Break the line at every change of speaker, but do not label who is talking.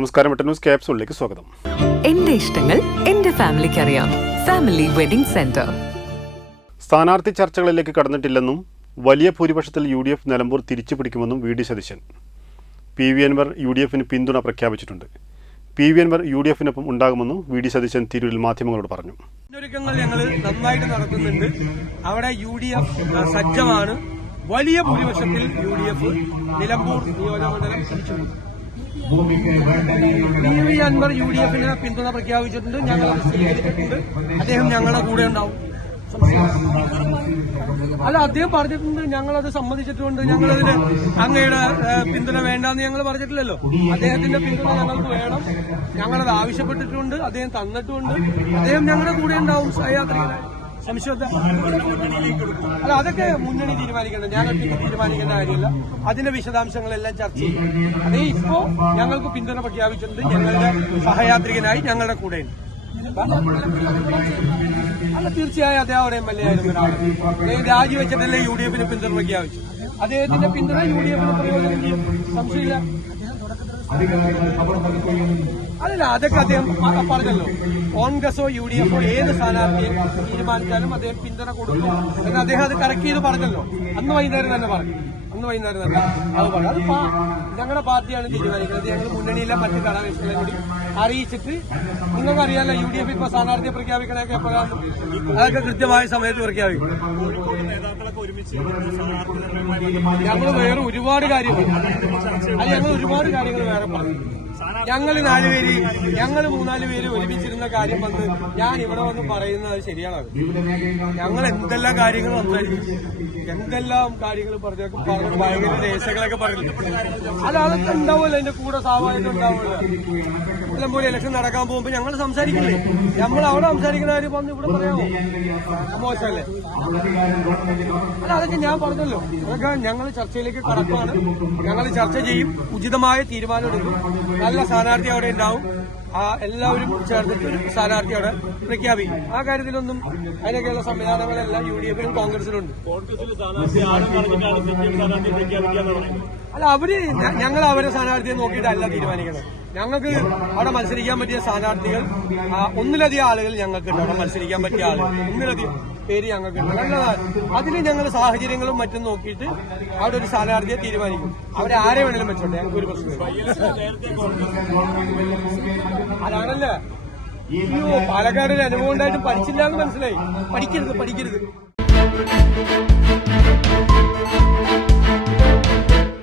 നമസ്കാരം വെട്ട ന്യൂസ് ക്യാപ്സൂളിലേക്ക് സ്വാഗതം.
എന്റെ ഇഷ്ടങ്ങൾ എന്റെ ഫാമിലിക്ക് അറിയാം ഫാമിലി വെഡിംഗ് സെന്റർ.
സ്ഥാനാർത്ഥി ചർച്ചകളിലേക്ക് കടന്നിട്ടില്ലെന്നും വലിയ ഭൂരിപക്ഷത്തിൽ യു ഡി എഫ് നിലമ്പൂർ തിരിച്ചു പിടിക്കുമെന്നും V D Satheesan. P V Anvar U D എഫിന് പിന്തുണ പ്രഖ്യാപിച്ചിട്ടുണ്ട്. P V Anvar U D എഫിനൊപ്പം ഉണ്ടാകുമെന്നും വി ഡി സതീശൻ തിരൂരിൽ മാധ്യമങ്ങളോട് പറഞ്ഞു.
ഒരുക്കങ്ങൾ ഞങ്ങൾ നന്നായിട്ട് നടത്തുന്നുണ്ട്. അവിടെ യു ഡി എഫ് സജ്ജമാണ്. വലിയ ഭൂരിപക്ഷത്തിൽ യു ഡി എഫ് നിലമ്പൂർ നിയോജകമണ്ഡലം തിരിച്ചുപിടിക്കും. P V Anvar U D എഫിന് പിന്തുണ പ്രഖ്യാപിച്ചിട്ടുണ്ട്. ഞങ്ങൾ അത് സ്വീകരിച്ചിട്ടുണ്ട് അദ്ദേഹം ഞങ്ങളുടെ കൂടെ ഉണ്ടാവും. അല്ല അദ്ദേഹം പറഞ്ഞിട്ടുണ്ട് ഞങ്ങളത് സമ്മതിച്ചിട്ടുണ്ട് ഞങ്ങളതിന് അങ്ങയുടെ പിന്തുണ വേണ്ടെന്ന് ഞങ്ങൾ പറഞ്ഞിട്ടില്ലല്ലോ. അദ്ദേഹത്തിന്റെ പിന്തുണ ഞങ്ങൾക്ക് വേണം. ഞങ്ങളത് ആവശ്യപ്പെട്ടിട്ടുണ്ട് അദ്ദേഹം തന്നിട്ടുണ്ട്. അദ്ദേഹം ഞങ്ങളുടെ കൂടെ ഉണ്ടാവും സഹയാത്രികനായി അല്ല അതൊക്കെ മുന്നണി തീരുമാനിക്കേണ്ട. ഞാൻ ഒറ്റയ്ക്ക് തീരുമാനിക്കേണ്ട കാര്യമല്ല. അതിന്റെ വിശദാംശങ്ങളെല്ലാം ചർച്ച ചെയ്യും. അതേ ഇപ്പോ ഞങ്ങൾക്ക് പിന്തുണ പ്രഖ്യാപിച്ചിട്ടുണ്ട്. ഞങ്ങളുടെ സഹയാത്രികനായി ഞങ്ങളുടെ കൂടെയുണ്ട് അല്ല തീർച്ചയായും അദ്ദേഹം ഒരു എം എൽ എ ആയിരുന്നു ഒരാൾ രാജിവെച്ചിട്ടല്ലേ യു ഡി എഫിന് പിന്തുണ പ്രഖ്യാപിച്ചു അദ്ദേഹത്തിന്റെ പിന്തുണ യു ഡി എഫിന് പ്രയോജനം ചെയ്യും. സംശയമില്ല. അല്ലല്ല അതൊക്കെ അദ്ദേഹം പറഞ്ഞല്ലോ. കോൺഗ്രസോ യു ഡി എഫോ ഏത് സ്ഥാനാർത്ഥിയെ തീരുമാനിച്ചാലും അദ്ദേഹം പിന്തുണ കൊടുക്കും. എന്ന് അദ്ദേഹം അത് കറക്റ്റ് ചെയ്ത് പറഞ്ഞല്ലോ. അന്ന് വൈകുന്നേരം തന്നെ പറഞ്ഞു. അന്ന് വൈകുന്നേരം തന്നെ അത് പറഞ്ഞു. അത് ഞങ്ങളുടെ പാർട്ടിയാണ് തീരുമാനിക്കുന്നത്. ഞങ്ങൾ മുന്നണിയിലെ മറ്റ് ഘടകകക്ഷികളെ കൂടി അറിയിച്ചിട്ട് നിങ്ങൾക്ക് അറിയാലോ യു ഡി എഫ് ഇപ്പൊ സ്ഥാനാർത്ഥിയെ പ്രഖ്യാപിക്കണമൊക്കെ എപ്പോഴാണ് അതൊക്കെ കൃത്യമായ സമയത്ത് പ്രഖ്യാപിക്കും. ഞങ്ങൾ വേറെ ഒരുപാട് കാര്യങ്ങൾ അത് ഞങ്ങൾ ഒരുപാട് കാര്യങ്ങൾ വേറെ പറഞ്ഞു. ഞങ്ങൾ നാലുപേര് ഞങ്ങൾ മൂന്നാൽ പേര് ഒരുമിച്ചിരുന്ന കാര്യം വന്ന് ഞാൻ ഇവിടെ വന്ന് പറയുന്നത് ശരിയാണ്? ഞങ്ങൾ എന്തെല്ലാം കാര്യങ്ങൾ സംസാരിക്കും. എന്തെല്ലാം കാര്യങ്ങൾ പറഞ്ഞേക്കും പറഞ്ഞു. ഭയങ്കര അല്ല അതൊക്കെ ഉണ്ടാവുമല്ലോ എന്റെ കൂടെ സ്വാഭാവികം ഉണ്ടാവുമല്ലോ. ഇലക്ഷൻ നടക്കാൻ പോകുമ്പോ ഞങ്ങൾ സംസാരിക്കില്ലേ? നമ്മൾ അവിടെ സംസാരിക്കുന്ന കാര്യം വന്ന് ഇവിടെ പറയാമോ? മോശമല്ലേ? അല്ല അതൊക്കെ ഞാൻ പറഞ്ഞല്ലോ. അതൊക്കെ ഞങ്ങൾ ചർച്ചയിലേക്ക് കടപ്പാണ്. ഞങ്ങൾ ചർച്ച ചെയ്യും. ഉചിതമായ തീരുമാനം എടുക്കും. നല്ല സ്ഥാനാർത്ഥി അവിടെ ഉണ്ടാവും. ആ എല്ലാവരും ചേർന്നിട്ട് ഒരു സ്ഥാനാർത്ഥി അവിടെ ആ കാര്യത്തിലൊന്നും അതിനൊക്കെയുള്ള സംവിധാനങ്ങളെല്ലാം യു ഡി എഫിലും കോൺഗ്രസിലുണ്ട് അല്ല അവർ ഞങ്ങൾ അവരെ സ്ഥാനാർത്ഥിയെ നോക്കിയിട്ടല്ല തീരുമാനിക്കുന്നത് ഞങ്ങൾക്ക് അവിടെ മത്സരിക്കാൻ പറ്റിയ സ്ഥാനാർത്ഥികൾ ഒന്നിലധികം ആളുകൾ ഞങ്ങൾക്കുണ്ട്. അവിടെ മത്സരിക്കാൻ പറ്റിയ ആളുകൾ. ഒന്നിലധികം പേര് ഞങ്ങൾക്കുണ്ട്. നല്ലതാണ്. അതിന് ഞങ്ങൾ സാഹചര്യങ്ങളും മറ്റും നോക്കിയിട്ട് അവിടെ ഒരു സ്ഥാനാർത്ഥിയെ തീരുമാനിക്കും. അവരെ ആരെ വേണേലും വെച്ചോട്ടെ? ഞങ്ങൾക്ക് ഒരു പ്രശ്നമില്ല അതാണല്ലേ അയ്യോ പാലക്കാട് അനുഭവം ഉണ്ടായിട്ട് പഠിച്ചില്ല എന്ന് മനസ്സിലായി. പഠിക്കരുത് പഠിക്കരുത്.